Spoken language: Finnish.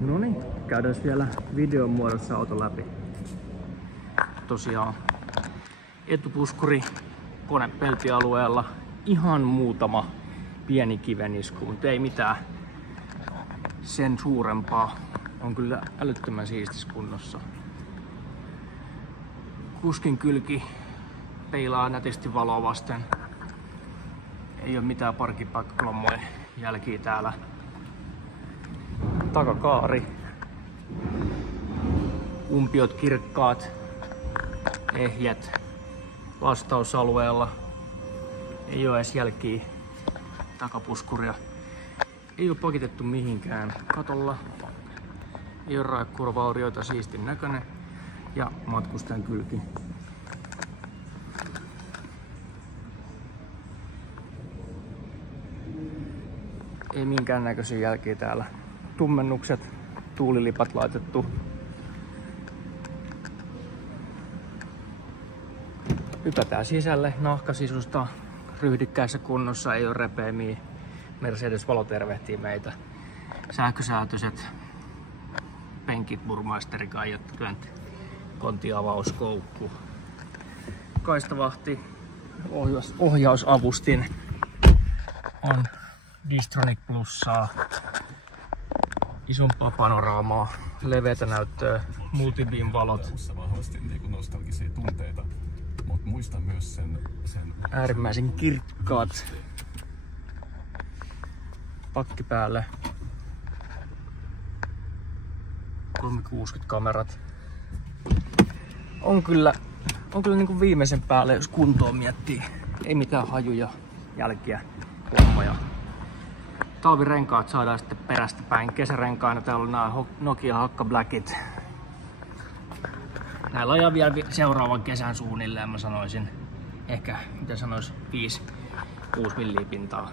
No niin, käydään vielä videon muodossa auto läpi. Tosiaan etupuskuri konepeltialueella, ihan muutama pieni kivenisku, mutta ei mitään sen suurempaa. On kyllä älyttömän siistis kunnossa. Kuskin kylki peilaa nätisti valoa vasten. Ei ole mitään parkkipaikkaklommoja jälkiä täällä. Takakaari. Umpiot kirkkaat. Ehjät. Lastausalueella. Ei ole edes jälkiä takapuskuria. Ei ole pakitettu mihinkään. Katolla ei ole raekuuravaurioita, siistin näköinen. Ja matkustajan kylki. Ei minkään näköisiä jälkiä täällä. Tummennukset, tuulilipat laitettu. Hypätään sisälle, nahkasisusta ryhdikkäissä kunnossa, ei ole repeämiä. Mercedes valo tervehtii meitä. Sähkösäätöiset penkit, burmaisterikaiuttimet, kontiavauskoukku, kaistavahti, ohjausavustin on Distronic Plussaa, isompaa panoraamaa, leveätä näyttöä, multibeam valot. Vahvasti nostalgisia tunteita, mutta muista myös sen äärimmäisen kirkkaat pakki päälle. 360 kamerat. On kyllä niin kuin viimeisen päälle, jos kuntoon miettii. Ei mitään hajuja, jälkiä, hommoja. Talvirenkaat saadaan sitten perästä päin. Kesärenkaina täällä on nämä Nokia Hakka Blackit. Näillä ajaa vielä seuraavan kesän suunnilleen, mä sanoisin. Ehkä, mitä sanois, 5-6 milliä pintaa.